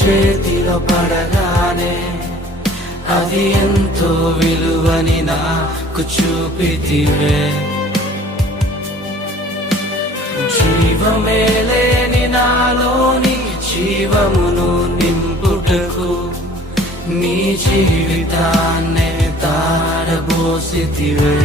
చేతిలో పడగానే అది ఎంతో విలువని నాకు చూపితివే. జీవమే లేని నాలోని జీవమును నింపుటకు నీ జీవితాన్నే తారబోసితివే.